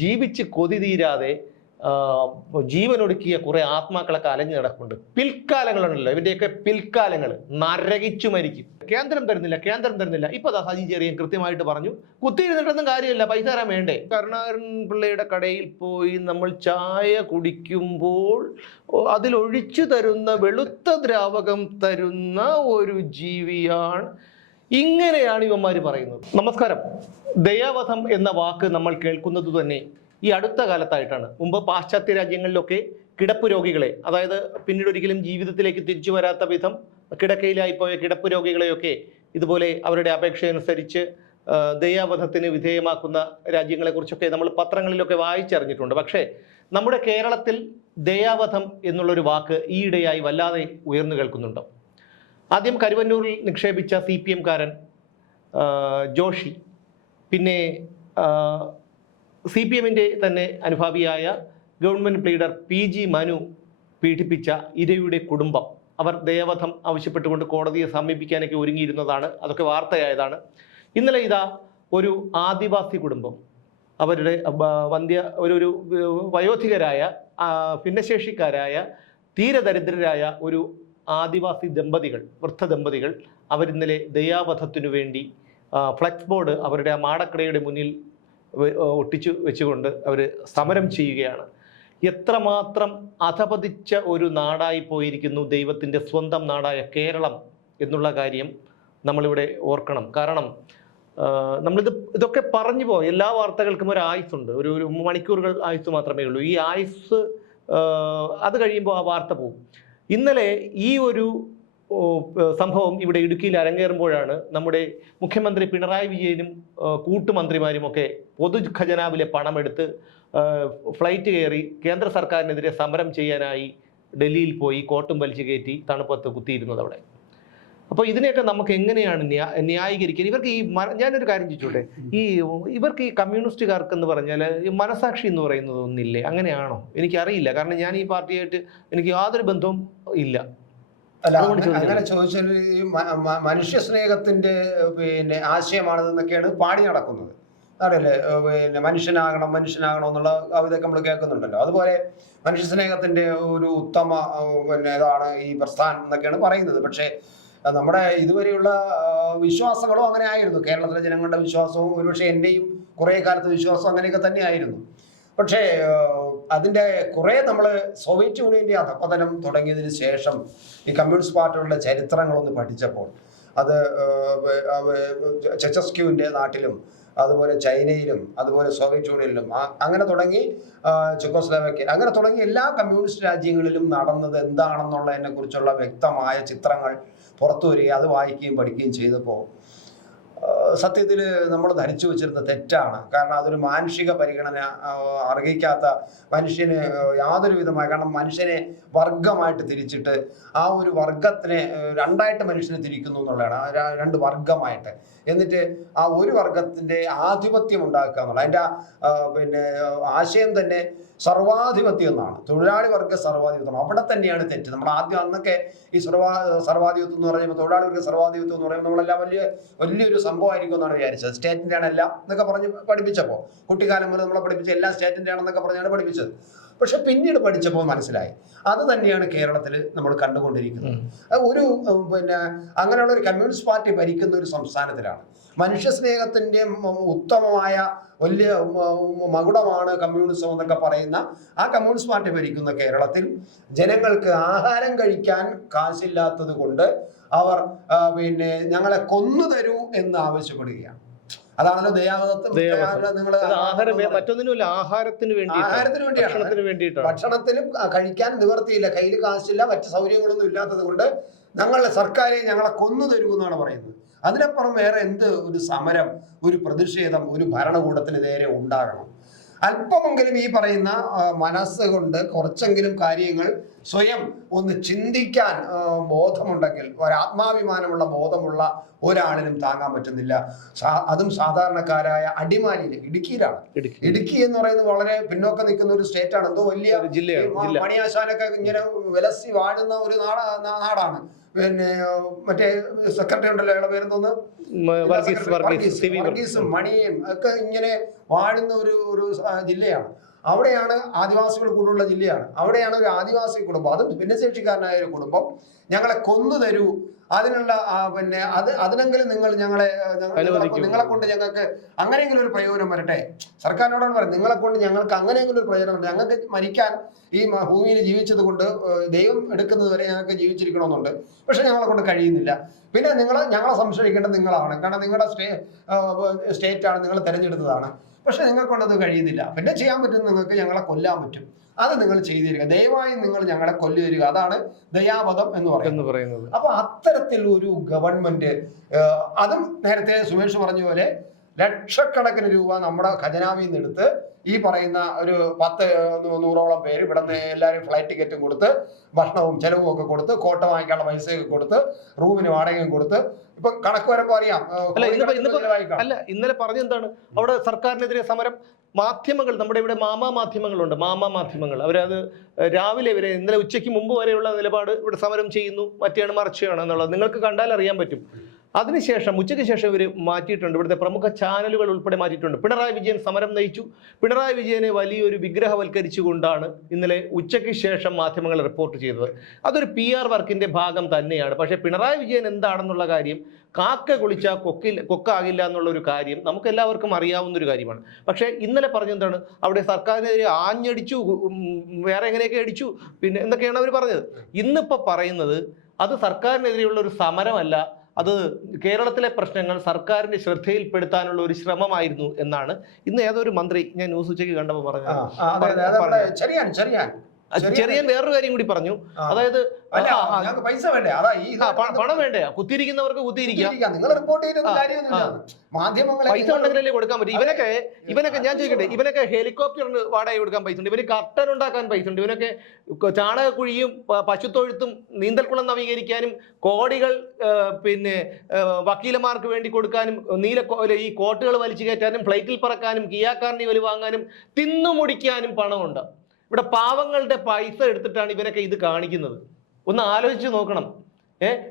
ജീവിച്ച് കൊതി തീരാതെ ജീവനൊടുക്കിയ കുറെ ആത്മാക്കളൊക്കെ അലഞ്ഞു നടക്കുന്നുണ്ട്. പിൽക്കാലങ്ങളുണ്ടല്ലോ, ഇവന്റെയൊക്കെ പിൽക്കാലങ്ങൾ നരകിച്ചു മരിക്കും. കേന്ദ്രം തരുന്നില്ല. ഇപ്പൊ സജി ചെറിയൻ കൃത്യമായിട്ട് പറഞ്ഞു, കുത്തിയിരുന്നിട്ടൊന്നും കാര്യമില്ല, പൈസ തരാൻ വേണ്ടേ. കരുണാകരൻ പിള്ളയുടെ കടയിൽ പോയി നമ്മൾ ചായ കുടിക്കുമ്പോൾ അതിലൊഴിച്ചു തരുന്ന വെളുത്ത ദ്രാവകം തരുന്ന ഒരു ജീവിയാണ്. ഇങ്ങനെയാണ് ഇവന്മാർ പറയുന്നത്. നമസ്കാരം. ദയാവധം എന്ന വാക്ക് നമ്മൾ കേൾക്കുന്നത് തന്നെ ഈ അടുത്ത കാലത്തായിട്ടാണ്. മുമ്പ് പാശ്ചാത്യ രാജ്യങ്ങളിലൊക്കെ കിടപ്പ് രോഗികളെ, അതായത് പിന്നീട് ഒരിക്കലും ജീവിതത്തിലേക്ക് തിരിച്ചു വരാത്ത വിധം കിടക്കയിലായിപ്പോയ കിടപ്പ് രോഗികളെയൊക്കെ ഇതുപോലെ അവരുടെ അപേക്ഷയനുസരിച്ച് ദയാവധത്തിന് വിധേയമാക്കുന്ന രാജ്യങ്ങളെക്കുറിച്ചൊക്കെ നമ്മൾ പത്രങ്ങളിലൊക്കെ വായിച്ചറിഞ്ഞിട്ടുണ്ട്. പക്ഷേ നമ്മുടെ കേരളത്തിൽ ദയാവധം എന്നുള്ളൊരു വാക്ക് ഈയിടെയായി വല്ലാതെ ഉയർന്നു കേൾക്കുന്നുണ്ട്. ആദ്യം കരുവന്നൂരിൽ നിക്ഷേപിച്ച CPM കാരൻ ജോഷി, പിന്നെ CPMന്റെ തന്നെ അനുഭാവിയായ ഗവൺമെൻറ് പ്ലീഡർ PG മനു പീഡിപ്പിച്ച ഇരയുടെ കുടുംബം, അവർ ദയാവധം ആവശ്യപ്പെട്ടുകൊണ്ട് കോടതിയെ സമീപിക്കാനൊക്കെ ഒരുങ്ങിയിരുന്നതാണ്. അതൊക്കെ വാർത്തയായതാണ്. ഇന്നലെ ഇതാ ഒരു ആദിവാസി കുടുംബം, അവരുടെ ഒരു വയോധികരായ ഭിന്നശേഷിക്കാരായ തീരെ ദരിദ്രരായ ഒരു ആദിവാസി ദമ്പതികൾ, വൃദ്ധ ദമ്പതികൾ, അവരിന്നലെ ദയാവധത്തിനു വേണ്ടി ഫ്ലെക്സ് ബോർഡ് അവരുടെ ആ മാടക്കടയുടെ മുന്നിൽ ഒട്ടിച്ചു വെച്ചുകൊണ്ട് അവർ സമരം ചെയ്യുകയാണ്. എത്രമാത്രം അധപതിച്ച ഒരു നാടായി പോയിരിക്കുന്നു ദൈവത്തിൻ്റെ സ്വന്തം നാടായ കേരളം എന്നുള്ള കാര്യം നമ്മളിവിടെ ഓർക്കണം. കാരണം ഇതൊക്കെ പറഞ്ഞു പോകാം. എല്ലാ വാർത്തകൾക്കും ഒരു ആയുസ്സുണ്ട്, ഒരു മണിക്കൂറുകൾ ആയുസ് മാത്രമേ ഉള്ളൂ. ഈ ആയുസ് അത് കഴിയുമ്പോൾ ആ വാർത്ത പോകും. ഇന്നലെ ഈ ഒരു സംഭവം ഇവിടെ ഇടുക്കിയിൽ അരങ്ങേറുമ്പോഴാണ് നമ്മുടെ മുഖ്യമന്ത്രി പിണറായി വിജയനും കൂട്ടുമന്ത്രിമാരുമൊക്കെ പൊതുഖജനാവിലെ പണമെടുത്ത് ഫ്ലൈറ്റ് കയറി കേന്ദ്ര സർക്കാരിനെതിരെ സമരം ചെയ്യാനായി ഡൽഹിയിൽ പോയി കോട്ടും വലിച്ചു കയറ്റി തണുപ്പത്ത് കുത്തിയിരുന്നത് അവിടെ. അപ്പോൾ ഇതിനെയൊക്കെ നമുക്ക് എങ്ങനെയാണ് ന്യായീകരിക്കുക? ഇവർക്ക് ഞാനൊരു കാര്യം ചോദിച്ചോട്ടെ, ഇവർക്ക് ഈ കമ്മ്യൂണിസ്റ്റുകാർക്കെന്ന് പറഞ്ഞാൽ ഈ മനസാക്ഷി എന്ന് പറയുന്നത് ഒന്നില്ലേ? അങ്ങനെയാണോ? എനിക്കറിയില്ല. കാരണം ഞാൻ ഈ പാർട്ടിയായിട്ട് എനിക്ക് യാതൊരു ബന്ധവും ഇല്ല. അല്ല, അങ്ങനെ ചോദിച്ചാൽ ഈ മനുഷ്യ സ്നേഹത്തിന്റെ ആശയമാണിതെന്നൊക്കെയാണ് പാടി നടക്കുന്നത്. അറിയില്ലേ, മനുഷ്യനാകണം എന്നുള്ള ഇതൊക്കെ നമ്മൾ കേൾക്കുന്നുണ്ടല്ലോ. അതുപോലെ മനുഷ്യ സ്നേഹത്തിന്റെ ഒരു ഉത്തമ ഇതാണ് ഈ പ്രസ്ഥാനം എന്നൊക്കെയാണ് പറയുന്നത്. പക്ഷേ നമ്മുടെ ഇതുവരെയുള്ള വിശ്വാസങ്ങളും അങ്ങനെ ആയിരുന്നു. കേരളത്തിലെ ജനങ്ങളുടെ വിശ്വാസവും ഒരുപക്ഷെ എൻ്റെയും കുറേ കാലത്തെ വിശ്വാസവും അങ്ങനെയൊക്കെ തന്നെയായിരുന്നു. പക്ഷേ അതിൻ്റെ കുറേ നമ്മൾ സോവിയറ്റ് യൂണിയൻ്റെ അധപ്പതനം തുടങ്ങിയതിന് ശേഷം ഈ കമ്മ്യൂണിസ്റ്റ് പാർട്ടികളുടെ ചരിത്രങ്ങളൊന്ന് പഠിച്ചപ്പോൾ അത് ചെച്ചസ്ക്യൂവിൻ്റെ നാട്ടിലും അതുപോലെ ചൈനയിലും അതുപോലെ സോവിയറ്റ് യൂണിയനിലും അങ്ങനെ തുടങ്ങി ചെക്കോസ്ലോവാക്യ, അങ്ങനെ തുടങ്ങി എല്ലാ കമ്മ്യൂണിസ്റ്റ് രാജ്യങ്ങളിലും നടന്നത് എന്താണെന്നുള്ളതിനെ കുറിച്ചുള്ള വ്യക്തമായ ചിത്രങ്ങൾ പുറത്തു വരികയും അത് വായിക്കുകയും പഠിക്കുകയും ചെയ്തപ്പോൾ സത്യത്തിൽ നമ്മൾ ധരിച്ചു വെച്ചിരുന്ന തെറ്റാണ്. കാരണം അതൊരു മാനുഷിക പരിഗണന അർഹിക്കാത്ത, മനുഷ്യന് യാതൊരു വിധമായ, കാരണം മനുഷ്യനെ വർഗമായിട്ട് തിരിച്ചിട്ട് ആ ഒരു വർഗത്തിനെ രണ്ടായിട്ട് മനുഷ്യനെ തിരിക്കുന്നു എന്നുള്ളതാണ്, രണ്ട് വർഗമായിട്ട്. എന്നിട്ട് ആ ഒരു വർഗത്തിൻ്റെ ആധിപത്യം ഉണ്ടാക്കുക എന്നുള്ള അതിൻ്റെ ആശയം തന്നെ സർവാധിപത്യം എന്നാണ്. തൊഴിലാളി വർഗ സർവാധിപത്യം, അവിടെ തന്നെയാണ് തെറ്റ്. നമ്മൾ ആദ്യം അന്നൊക്കെ ഈ സർവാധിപത്യം എന്ന് പറയുമ്പോൾ, തൊഴിലാളി വർഗ സർവാധിപത്യം എന്ന് പറയുമ്പോൾ നമ്മളെല്ലാം വലിയൊരു സംഭവമായിരിക്കും എന്നാണ് വിചാരിച്ചത്. സ്റ്റേറ്റിൻ്റെ ആണെല്ലാം എന്നൊക്കെ പറഞ്ഞ് പഠിപ്പിച്ചപ്പോൾ, കുട്ടിക്കാലം മുതൽ നമ്മളെ പഠിപ്പിച്ച എല്ലാം സ്റ്റേറ്റിൻ്റെ ആണെന്നൊക്കെ പറഞ്ഞാണ് പഠിപ്പിച്ചത്. പക്ഷെ പിന്നീട് പഠിച്ചപ്പോൾ മനസ്സിലായി അത് തന്നെയാണ് കേരളത്തിൽ നമ്മൾ കണ്ടുകൊണ്ടിരിക്കുന്നത്. അങ്ങനെയുള്ള ഒരു കമ്മ്യൂണിസ്റ്റ് പാർട്ടി ഭരിക്കുന്ന ഒരു സംസ്ഥാനത്തിലാണ് മനുഷ്യ സ്നേഹത്തിൻ്റെ ഉത്തമമായ വലിയ മകുടമാണ് കമ്മ്യൂണിസം എന്നൊക്കെ പറയുന്ന ആ കമ്മ്യൂണിസ്റ്റ് പാർട്ടി ഭരിക്കുന്ന കേരളത്തിൽ ജനങ്ങൾക്ക് ആഹാരം കഴിക്കാൻ കാശില്ലാത്തത് കൊണ്ട് അവർ ഞങ്ങളെ കൊന്നു തരൂ എന്ന് ആവശ്യപ്പെടുകയാണ്. അതാണല്ലോ ദയാവധത്തിൽ. ഭക്ഷണത്തിനും കഴിക്കാൻ നിവർത്തിയില്ല, കയ്യിൽ കാശില്ല, മറ്റു സൗകര്യങ്ങളൊന്നും ഇല്ലാത്തത് കൊണ്ട് ഞങ്ങളെ കൊന്നു തരൂ എന്നാണ് പറയുന്നത്. അതിനപ്പുറം വേറെ എന്ത് ഒരു സമരം, ഒരു പ്രതിഷേധം ഒരു ഭരണകൂടത്തിന് നേരെ ഉണ്ടാകണം? അല്പമെങ്കിലും ഈ പറയുന്ന മനസ്സുകൊണ്ട് കുറച്ചെങ്കിലും കാര്യങ്ങൾ സ്വയം ഒന്ന് ചിന്തിക്കാൻ ബോധമുണ്ടെങ്കിൽ, ഒരാത്മാഭിമാനമുള്ള ബോധമുള്ള ഒരാളിനും താങ്ങാൻ പറ്റുന്നില്ല. അതും സാധാരണക്കാരായ അടിമാലിയിൽ, ഇടുക്കിയിലാണ്. ഇടുക്കി എന്ന് പറയുന്നത് വളരെ പിന്നോക്കം നിൽക്കുന്ന ഒരു സ്റ്റേറ്റാണ്. എന്തോ വലിയ മണിയാശാനൊക്കെ ഇങ്ങനെ വിലസി വാഴുന്ന ഒരു നാടാണ്. പിന്നെ മറ്റേ സെക്രട്ടറി ഉണ്ടല്ലോ, അയാളുടെ പേരെന്തോന്ന്, വർഗീസും മണിയും ഒക്കെ ഇങ്ങനെ വാഴുന്ന ഒരു ജില്ലയാണ്. അവിടെയാണ് ആദിവാസികൾ കൂടുതലുള്ള ജില്ലയാണ്. അവിടെയാണ് ഒരു ആദിവാസി കുടുംബം, അതും ഭിന്നശേഷിക്കാരനായ ഒരു കുടുംബം, ഞങ്ങളെ കൊന്നു തരൂ, അതിനുള്ള പിന്നെ അതിനെങ്കിലും നിങ്ങൾ നിങ്ങളെ കൊണ്ട് ഞങ്ങൾക്ക് അങ്ങനെയെങ്കിലും ഒരു പ്രയോജനം വരട്ടെ. സർക്കാരിനോടാണ് പറയുന്നത്, നിങ്ങളെ കൊണ്ട് ഞങ്ങൾക്ക് അങ്ങനെയെങ്കിലും ഒരു പ്രയോജനം വരട്ടെ. ഞങ്ങൾക്ക് മരിക്കാൻ ഈ ഭൂമിയിൽ ജീവിച്ചത് കൊണ്ട് ദൈവം എടുക്കുന്നത് വരെ ഞങ്ങൾക്ക് ജീവിച്ചിരിക്കണമെന്നുണ്ട്, പക്ഷെ ഞങ്ങളെ കൊണ്ട് കഴിയുന്നില്ല. പിന്നെ ഞങ്ങളെ സംശയിക്കേണ്ടത് നിങ്ങളാണ്, കാരണം നിങ്ങളുടെ സ്റ്റേറ്റാണ്, നിങ്ങൾ തിരഞ്ഞെടുത്തതാണ്. പക്ഷെ നിങ്ങൾക്കൊണ്ടത് കഴിയുന്നില്ല. പിന്നെ ചെയ്യാൻ പറ്റും, നിങ്ങൾക്ക് ഞങ്ങളെ കൊല്ലാൻ പറ്റും, അത് നിങ്ങൾ ചെയ്തു തരിക, ദയവായി നിങ്ങൾ ഞങ്ങളെ കൊല്ലു തരിക. അതാണ് ദയാവധം എന്ന് പറയുന്നത്. അപ്പൊ അത്തരത്തിൽ ഒരു ഗവൺമെന്റ്, അതും നേരത്തെ സുമേഷ് പറഞ്ഞ പോലെ ലക്ഷക്കണക്കിന് രൂപ നമ്മുടെ ഖജനാവിൽ നിന്ന് എടുത്ത് ഈ പറയുന്ന ഒരു 100-100ഓളം പേര് ഇവിടെ നിന്ന് എല്ലാവരും ഫ്ലൈറ്റ് ടിക്കറ്റും കൊടുത്ത് ഭക്ഷണവും ചെലവും ഒക്കെ കൊടുത്ത് കോട്ട വാങ്ങിക്കാനുള്ള പൈസയൊക്കെ കൊടുത്ത് റൂമിന് വാടകയും കൊടുത്ത്, ഇപ്പൊ കണക്ക് വരുമ്പോ അറിയാം. അല്ല, ഇന്നലെ പറഞ്ഞെന്താണ് അവിടെ സർക്കാരിനെതിരെ സമരം? മാധ്യമങ്ങൾ, നമ്മുടെ ഇവിടെ മാധ്യമങ്ങളുണ്ട്, മാധ്യമങ്ങൾ, അവരത് രാവിലെ വരെ, ഇന്നലെ ഉച്ചയ്ക്ക് മുമ്പ് വരെയുള്ള നിലപാട് ഇവിടെ സമരം ചെയ്യുന്നു, മറ്റേയാണ് മറിച്ചാണ് എന്നുള്ളത് നിങ്ങൾക്ക് കണ്ടാൽ അറിയാൻ പറ്റും. അതിനുശേഷം ഉച്ചയ്ക്ക് ശേഷം ഇവർ മാറ്റിയിട്ടുണ്ട്, ഇവിടുത്തെ പ്രമുഖ ചാനലുകൾ ഉൾപ്പെടെ മാറ്റിയിട്ടുണ്ട്. പിണറായി വിജയൻ സമരം നയിച്ചു. പിണറായി വിജയനെ വലിയൊരു വിഗ്രഹവൽക്കരിച്ചുകൊണ്ടാണ് ഇന്നലെ ഉച്ചയ്ക്ക് ശേഷം മാധ്യമങ്ങൾ റിപ്പോർട്ട് ചെയ്തത്. അതൊരു PR വർക്കിന്റെ ഭാഗം തന്നെയാണ്. പക്ഷേ പിണറായി വിജയൻ എന്താണെന്നുള്ള കാര്യം, കാക്ക കുളിച്ചാൽ കൊക്കാകില്ല എന്നുള്ള ഒരു കാര്യം നമുക്ക് എല്ലാവർക്കും അറിയാവുന്ന ഒരു കാര്യമാണ്. പക്ഷേ ഇന്നലെ പറഞ്ഞെന്താണ്, അവിടെ സർക്കാരിനെതിരെ ആഞ്ഞടിച്ചു, വേറെ എങ്ങനെയൊക്കെ അടിച്ചു, പിന്നെ എന്തൊക്കെയാണ് അവർ പറഞ്ഞത്. ഇന്നിപ്പോൾ പറയുന്നത് അത് സർക്കാരിനെതിരെയുള്ള ഒരു സമരമല്ല, അത് കേരളത്തിലെ പ്രശ്നങ്ങൾ സർക്കാരിന്റെ ശ്രദ്ധയിൽപ്പെടുത്താനുള്ള ഒരു ശ്രമമായിരുന്നു എന്നാണ് ഇന്ന് ഏതൊരു മന്ത്രി, ഞാൻ ന്യൂസ് ഉച്ചയ്ക്ക് കണ്ടപ്പോൾ പറഞ്ഞത്. ചെറിയ വേറൊരു കാര്യം കൂടി പറഞ്ഞു, അതായത് പൈസ വേണ്ടേ, പണം വേണ്ടേ, കുത്തിയിരിക്കുന്നവർക്ക് കുത്തിയിരിക്കാം, പൈസ ഉണ്ടെങ്കിലല്ലേ കൊടുക്കാൻ പറ്റും. ഇവനൊക്കെ ഞാൻ ചോദിക്കട്ടെ, ഇവനൊക്കെ ഹെലികോപ്റ്ററിന് വാടക കൊടുക്കാൻ പൈസ ഉണ്ട്, ഇവന് കർട്ടൻ ഉണ്ടാക്കാൻ പൈസ ഉണ്ട്, ഇവനൊക്കെ ചാണകക്കുഴിയും പശുത്തൊഴുത്തും നീന്തൽക്കുളം നവീകരിക്കാനും കോടികൾ പിന്നെ വക്കീലന്മാർക്ക് വേണ്ടി കൊടുക്കാനും ഈ കോട്ടുകൾ വലിച്ചു കയറ്റാനും ഫ്ലൈറ്റിൽ പറക്കാനും കിയാ കാർണിവൽ വാങ്ങാനും തിന്നുമുടിക്കാനും പണമുണ്ട്. ഇവിടെ പാവങ്ങളുടെ പൈസ എടുത്തിട്ടാണ് ഇവരൊക്കെ ഇത് കാണിക്കുന്നത്. ഒന്ന് ആലോചിച്ച് നോക്കണം.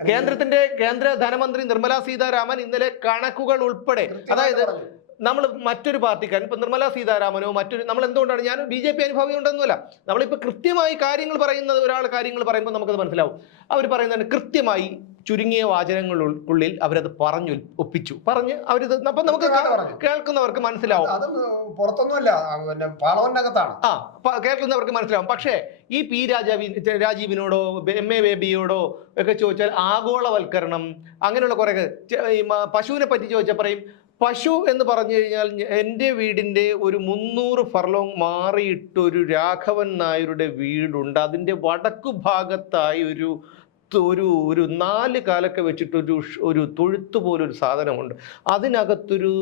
കേന്ദ്ര ധനമന്ത്രി നിർമ്മല സീതാരാമൻ ഇന്നലെ കണക്കുകൾ ഉൾപ്പെടെ, അതായത് നമ്മൾ മറ്റൊരു പാർട്ടിക്കാരൻ, ഇപ്പൊ നിർമ്മല സീതാരാമനോ നമ്മൾ എന്തുകൊണ്ടാണ്, ഞാൻ BJP അനുഭവം ഉണ്ടെന്നല്ല, നമ്മളിപ്പോൾ കൃത്യമായി കാര്യങ്ങൾ പറയുന്നത്, കാര്യങ്ങൾ പറയുമ്പോൾ നമുക്കത് മനസ്സിലാവും. അവർ പറയുന്നതാണ് കൃത്യമായി ചുരുങ്ങിയ വാചകങ്ങൾക്കുള്ളിൽ അവരത് പറഞ്ഞു ഒപ്പിച്ചു, പറഞ്ഞ് അവരിത് അപ്പൊ നമുക്ക് കേൾക്കുന്നവർക്ക് മനസ്സിലാവും. കേൾക്കുന്നവർക്ക് മനസ്സിലാവും. പക്ഷേ ഈ രാജീവിനോടോ MA ബേബിയോടോ ഒക്കെ ചോദിച്ചാൽ ആഗോളവൽക്കരണം അങ്ങനെയുള്ള കുറെ, പശുവിനെ പറ്റി ചോദിച്ചാൽ പറയും, പശു എന്ന് പറഞ്ഞു കഴിഞ്ഞാൽ എൻ്റെ വീടിൻ്റെ ഒരു 300 ഫർലോങ് മാറിയിട്ടൊരു രാഘവൻ നായരുടെ വീടുണ്ട്, അതിൻ്റെ വടക്കു ഭാഗത്തായി ഒരു 4 കാലൊക്കെ വെച്ചിട്ടൊരു തൊഴുത്ത് പോലൊരു സാധനമുണ്ട്, അതിനകത്തൊരു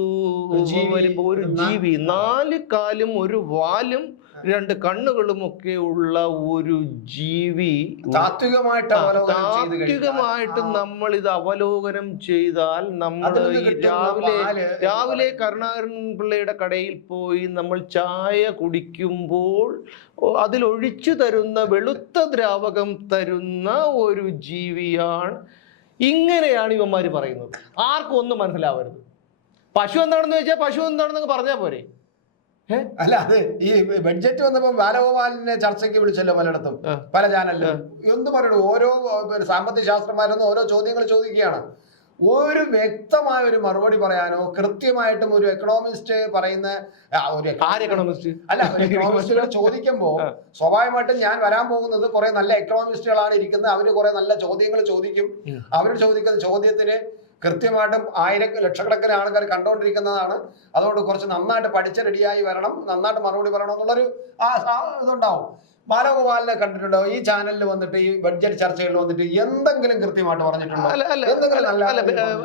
വരുമ്പോൾ ഒരു ജീവി, 4 കാലും 1 വാലും 2 കണ്ണുകളും ഒക്കെ ഉള്ള ഒരു ജീവി. താത്വികമായിട്ട് നമ്മൾ ഇത് അവലോകനം ചെയ്താൽ, നമ്മൾ ഈ രാവിലെ കരുണാകരൻ പിള്ളയുടെ കടയിൽ പോയി നമ്മൾ ചായ കുടിക്കുമ്പോൾ അതിലൊഴിച്ചു തരുന്ന വെളുത്ത ദ്രാവകം തരുന്ന ഒരു ജീവിയാണ്. ഇങ്ങനെയാണ് ഇവന്മാർ പറയുന്നത്. ആർക്കും ഒന്നും മനസ്സിലാവരുത്. പശു എന്താണെന്ന് ചോദിച്ചാൽ പശു എന്താണെന്ന് പറഞ്ഞാൽ പോരെ. അല്ല, അത് ഈ ബഡ്ജറ്റ് വന്നപ്പോ ബാലഗോപാലിനെ ചർച്ചയ്ക്ക് വിളിച്ചല്ലോ പലയിടത്തും, പല ചാനലിലും. എന്ത് പറയണു, ഓരോ സാമ്പത്തിക ശാസ്ത്രന്മാരൊന്നും ഓരോ ചോദ്യങ്ങൾ ചോദിക്കുകയാണ്. ഒരു വ്യക്തമായ ഒരു മറുപടി പറയാനോ, കൃത്യമായിട്ടും ഒരു എക്കണോമിസ്റ്റ് പറയുന്ന എക്കണോമിസ്റ്റുകൾ ചോദിക്കുമ്പോ സ്വാഭാവികമായിട്ടും ഞാൻ വരാൻ പോകുന്നത് കുറെ നല്ല എക്കണോമിസ്റ്റുകളാണ് ഇരിക്കുന്നത്. അവര് കുറെ നല്ല ചോദ്യങ്ങൾ ചോദിക്കും. അവർ ചോദിക്കുന്ന ചോദ്യത്തിന് കൃത്യമായിട്ടും ലക്ഷക്കണക്കിന് ആൾക്കാർ കണ്ടുകൊണ്ടിരിക്കുന്നതാണ്. അതുകൊണ്ട് കുറച്ച് നന്നായിട്ട് പഠിച്ച് റെഡിയായി വരണം, നന്നായിട്ട് മറുപടി പറയണം എന്നുള്ളൊരു ഇതുണ്ടാവും. ബാലഗോപാലിനെ കണ്ടിട്ടുണ്ടോ ഈ ചാനലിൽ വന്നിട്ട്, ഈ ബഡ്ജറ്റ് ചർച്ചകളിൽ വന്നിട്ട് എന്തെങ്കിലും കൃത്യമായിട്ട് പറഞ്ഞിട്ടുണ്ടോ?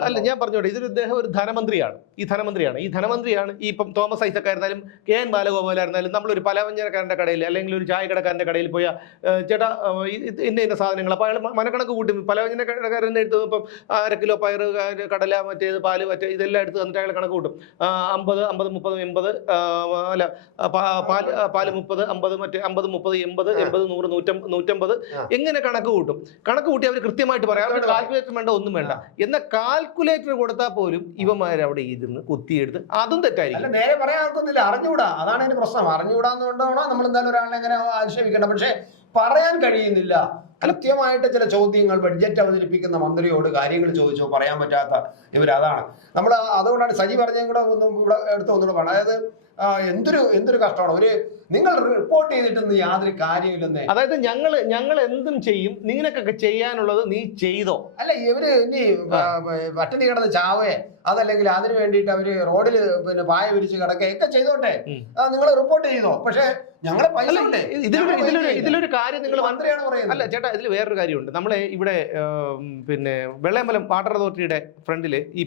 അല്ല, ഞാൻ പറഞ്ഞോട്ടെ, ഇദ്ദേഹം ഒരു ധനമന്ത്രിയാണ്. ഈ ധനമന്ത്രിയാണ് ഈ ഇപ്പം തോമസ് ഐസക് ആയിരുന്നാലും KN ബാലഗോപാലായിരുന്നാലും നമ്മളൊരു പലവ്യഞ്ജനക്കാരൻ്റെ കടയിൽ അല്ലെങ്കിൽ ഒരു ചായക്കടക്കാരൻ്റെ കടയിൽ പോയാൽ, ചേട്ടാ ഇന്ന സാധനങ്ങൾ, അപ്പോൾ അയാൾ മനക്കണക്ക് കൂട്ടും. പലവ്യഞ്ജനക്കാരൻ്റെ അടുത്ത് ഇപ്പം 1/2 കിലോ പയറ്, കടല, മറ്റേത് പാല്, ഇതെല്ലാം എടുത്ത് തന്നിട്ട് അയാൾ കണക്ക് കൂട്ടും. 50, 50, 30, 80, അല്ല പാല് 30, 50, മറ്റേ 50, 30, 80, 80, 100, 150 എങ്ങനെ കണക്ക് കൂട്ടും? കണക്ക് കൂട്ടി അവർ കൃത്യമായിട്ട് പറയാം. അവരുടെ കാൽക്കുലേറ്റർ വേണ്ട, ഒന്നും വേണ്ട. എന്നാൽ കാൽക്കുലേറ്റർ കൊടുത്താൽ പോലും ഇവന്മാർ അവിടെ ഇരുന്ന് കുത്തിയെടുത്ത് അതും തെറ്റായിരിക്കും. നേരെ പറയാൻ ആൾക്കൊന്നുമില്ല, അറിഞ്ഞുകൂടാ. അതാണ് അതിന് പ്രശ്നം. അറിഞ്ഞുകൂടാന്നുകൊണ്ടാണോ നമ്മൾ എന്തായാലും ഒരാളെ എങ്ങനെ ആക്ഷേപിക്കണം. പക്ഷെ പറയാൻ കഴിയുന്നില്ല. കൃത്യമായിട്ട് ചില ചോദ്യങ്ങൾ ബഡ്ജറ്റ് അവതരിപ്പിക്കുന്ന മന്ത്രിയോട് കാര്യങ്ങൾ ചോദിച്ചോ പറയാൻ പറ്റാത്ത അതാണ് നമ്മൾ. അതുകൊണ്ടാണ് സജി പറഞ്ഞതും കൂടെ ഇവിടെ എടുത്ത് ഒന്നുകൂടെ പറഞ്ഞു. അതായത് എന്തൊരു കഷ്ടമാണ്. നിങ്ങൾ റിപ്പോർട്ട് ചെയ്തിട്ടൊന്നും യാതൊരു കാര്യമില്ലെന്നേ. അതായത് ഞങ്ങൾ എന്തും ചെയ്യും, നിങ്ങൾക്കൊക്കെ ചെയ്യാനുള്ളത് നീ ചെയ്തോ. അല്ല, ഇവര് ഇനി പട്ടിണി കിടന്ന് ചാവേ, അതല്ലെങ്കിൽ അതിന് വേണ്ടിയിട്ട് അവര് റോഡിൽ പിന്നെ പായ വിരിച്ച് കിടക്കുകയൊക്കെ ചെയ്തോട്ടെ, നിങ്ങൾ റിപ്പോർട്ട് ചെയ്തോ. പക്ഷെ ഞങ്ങളെ പൈസ ഇതിലൊരു കാര്യം നിങ്ങൾ മന്ത്രിയാണ് പറയുന്നത്. അല്ല ചേട്ടാ, ഇതിൽ വേറൊരു കാര്യമുണ്ട്. നമ്മളെ ഇവിടെ പിന്നെ വെള്ളയമ്പലം വാട്ടർ അതോറിറ്റിയുടെ ഫ്രണ്ടില് ഈ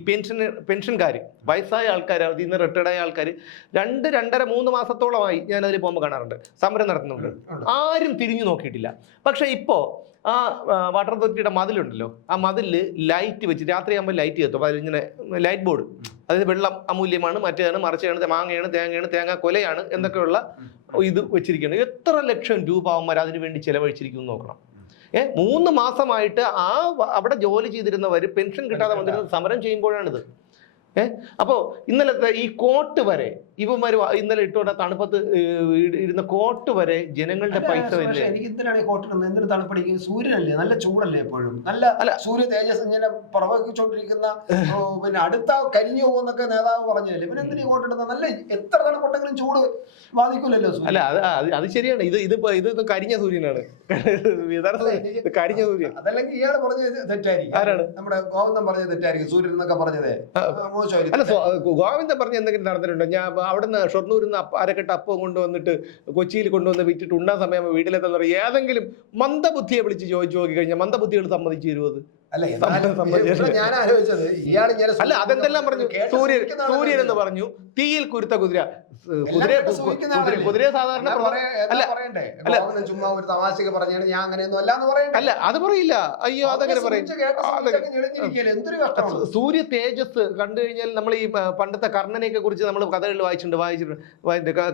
പെൻഷൻകാർ, വയസ്സായ ആൾക്കാർ, അതിൽ നിന്ന് റിട്ടയർഡ് ആയ ആൾക്കാർ 2, 2.5, 3 മാസത്തോളമായി ഞാൻ അതിൽ പോകുമ്പോൾ കാണാറുണ്ട്, സമരം നടത്തുന്നുണ്ട്. ആരും തിരിഞ്ഞു നോക്കിയിട്ടില്ല. പക്ഷെ ഇപ്പോ ആ വാട്ടർ അതോറിറ്റിയുടെ മതിലുണ്ടല്ലോ, ആ മതിലിൽ ലൈറ്റ് വെച്ച് രാത്രിയാകുമ്പോൾ ലൈറ്റ് കത്തും. അതിലിങ്ങനെ ലൈറ്റ് ബോർഡ്, അതായത് വെള്ളം അമൂല്യമാണ്, മറ്റേതാണ്, മറിച്ചാണ്, മാങ്ങയാണ്, തേങ്ങയാണ്, തേങ്ങ കൊലയാണ് എന്നൊക്കെയുള്ള ഇത് വെച്ചിരിക്കുകയാണ്. എത്ര ലക്ഷം രൂപ അവന്മാർ അതിനു വേണ്ടി ചെലവഴിച്ചിരിക്കുന്നു നോക്കണം. 3 മാസമായിട്ട് അവിടെ ജോലി ചെയ്തിരുന്നവർ പെൻഷൻ കിട്ടാതെ വന്നിരുന്നത് സമരം ചെയ്യുമ്പോഴാണിത്. അപ്പോൾ ഇന്നലത്തെ ഈ കോട്ട് വരെ ഇവന്മാർ ഇന്നലെ ഇട്ടുകൊണ്ട് തണുപ്പത്ത് ഇരുന്ന കോട്ട് വരെ ജനങ്ങളുടെ പൈസ. എനിക്ക് എന്തിനാണ് ഈ കോട്ട് ഇടുന്നത്? എന്തിനു തണുപ്പടിക്കും? സൂര്യനല്ലേ, നല്ല ചൂടല്ലേ എപ്പോഴും, നല്ല സൂര്യ തേജസ് ഇങ്ങനെ പ്രവഹിച്ചുകൊണ്ടിരിക്കുന്ന, പിന്നെ അടുത്ത കരിഞ്ഞു പോകുന്നൊക്കെ നേതാവ് പറഞ്ഞല്ലേ. പിന്നെ എന്തിനു കോട്ട് ഇടുന്നത്? നല്ല എത്ര തണുപ്പുണ്ടെങ്കിലും ചൂട് ബാധിക്കൂലല്ലോ. അല്ല, അത് ശരിയാണ്. ഇത് കരിഞ്ഞ സൂര്യനാണ്, കരിഞ്ഞ സൂര്യൻ. അതല്ലെങ്കിൽ ഇയാൾ പറഞ്ഞത് തെറ്റായിരിക്കും. ആരാണ്? നമ്മുടെ ഗോവിന്ദൻ പറഞ്ഞത് തെറ്റായിരിക്കും. സൂര്യൻ എന്നൊക്കെ പറഞ്ഞതേ അല്ല, ഗോവിന്ദൻ പറഞ്ഞ എന്തെങ്കിലും നടന്നിട്ടുണ്ടോ? ഞാൻ അവിടുന്ന് ഷൊർണൂരിൽ നിന്ന് അരക്കെട്ട് അപ്പം കൊണ്ടുവന്നിട്ട് കൊച്ചിയിൽ കൊണ്ടുവന്ന് വിറ്റിട്ട് ഉണ്ടാ സമയം വീട്ടിലെത്താൻ പറയും. ഏതെങ്കിലും മന്ദബുദ്ധിയെ വിളിച്ച് ചോദിച്ചു നോക്കി കഴിഞ്ഞാൽ മന്ദബുദ്ധികൾ സമ്മതിച്ചു തരുമത്? ഞാൻ ആലോചിച്ചത് അല്ല, അതെന്തെല്ലാം പറഞ്ഞു. സൂര്യൻ എന്ന് പറഞ്ഞു, തീയിൽ കുരുത്ത കുതിര. കുതിരയെ സാധാരണ ചുമ്മാ ഒരു തമാശക്ക് പറഞ്ഞാണ്, ഞാൻ അങ്ങനെയൊന്നും അല്ലാന്ന് പറയണ്ട. അല്ല, അത് പറയില്ല. അയ്യോ, അതങ്ങനെ പറയും. എന്തൊരു സൂര്യ തേജസ് കണ്ടു കഴിഞ്ഞാൽ നമ്മൾ ഈ പണ്ടത്തെ കർണനെയൊക്കെ കുറിച്ച് നമ്മൾ കഥകളിൽ വായിച്ചിട്ടുണ്ട്.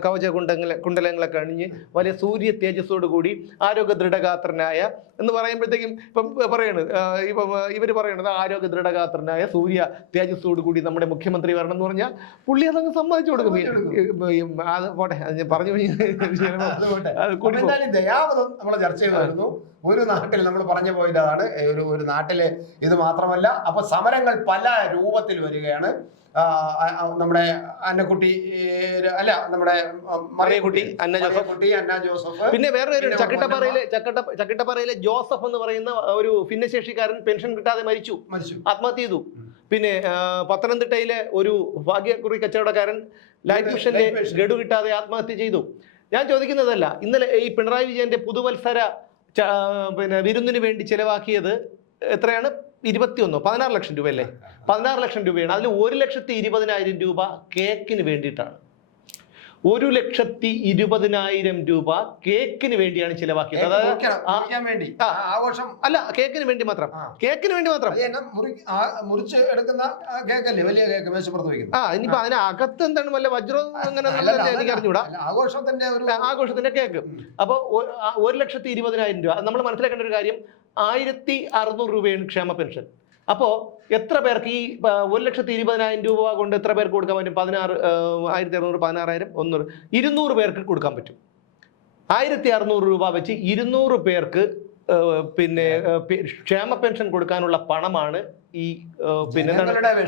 കവച കുണ്ടലങ്ങളൊക്കെ അണിഞ്ഞ് വലിയ സൂര്യ തേജസ്സോട് കൂടി ആരോഗ്യ ദൃഢഗാത്രനായ എന്ന് പറയുമ്പോഴത്തേക്കും ഇപ്പം പറയണത്, ഇപ്പം ഇവർ പറയണത് ആരോഗ്യ ദൃഢഗാത്രനായ സൂര്യ തേജസ്സോട് കൂടി നമ്മുടെ മുഖ്യമന്ത്രി വരണം എന്ന് പറഞ്ഞാൽ പുള്ളി അതങ്ങ് സമ്മതിച്ചു കൊടുക്കും. അത് പോട്ടെ, അത് ഞാൻ പറഞ്ഞു. ദയാവധം നമ്മൾ ചർച്ച ചെയ്തായിരുന്നു. ഒരു നാട്ടിൽ നമ്മൾ പറഞ്ഞു പോയിട്ട് അതാണ്, ഒരു നാട്ടിലെ ഇത് മാത്രമല്ല. അപ്പൊ സമരങ്ങൾ പല രൂപത്തിൽ വരികയാണ്. നമ്മുടെ അന്നക്കുട്ടി, അല്ല നമ്മുടെ മറിയക്കുട്ടി, അന്ന ജോസഫ്. പിന്നെ വേറെ ചക്കിട്ടപ്പാറയിലെ ജോസഫ് എന്ന് പറയുന്ന ഒരു ഭിന്നശേഷിക്കാരൻ പെൻഷൻ കിട്ടാതെ മരിച്ചു, ആത്മഹത്യ ചെയ്തു. പിന്നെ പത്തനംതിട്ടയിലെ ഒരു ഭാഗ്യക്കുറി കച്ചവടക്കാരൻ ലൈഫ് മിഷന്റെ ഗഡു കിട്ടാതെ ആത്മഹത്യ ചെയ്തു. ഞാൻ ചോദിക്കുന്നതല്ല, ഇന്നലെ ഈ പിണറായി വിജയന്റെ പുതുവത്സര വിരുന്നിന് വേണ്ടി ചെലവാക്കിയത് എത്രയാണ്? 16 ലക്ഷം രൂപ അല്ലേ? 16 ലക്ഷം രൂപയാണ്. അതിൽ 1,20,000 രൂപ കേക്കിന് വേണ്ടിയിട്ടാണ്. 1,20,000 രൂപ കേക്കിന് വേണ്ടിയാണ് ചിലവാക്കിയത്. അല്ല, കേക്കിന് വേണ്ടി മാത്രം. മുറിച്ച് എടുക്കുന്ന കേക്കല്ലേ, വലിയ കേക്ക് മേശപ്പുറത്ത് വയ്ക്കുന്നത്. ഇനിയിപ്പോ അതിനകത്ത് എന്താണ് വല്ല വജ്രം അങ്ങനെ എനിക്ക് അറിഞ്ഞൂടാ. ആഘോഷത്തിന്റെ കേക്ക്. അപ്പൊ 1,20,000 രൂപ. നമ്മൾ മനസ്സിലാക്കേണ്ട ഒരു കാര്യം, 1,600 രൂപയാണ് ക്ഷേമ പെൻഷൻ. അപ്പോൾ എത്ര പേർക്ക് ഈ 1,20,000 രൂപ കൊണ്ട് എത്ര പേർക്ക് കൊടുക്കാൻ പറ്റും? 1,600, 16,000, 200 പേർക്ക് കൊടുക്കാൻ പറ്റും. 1,600 രൂപ വെച്ച് 200 പേർക്ക് പിന്നെ ക്ഷേമ പെൻഷൻ കൊടുക്കാനുള്ള പണമാണ് ഈ പിന്നെ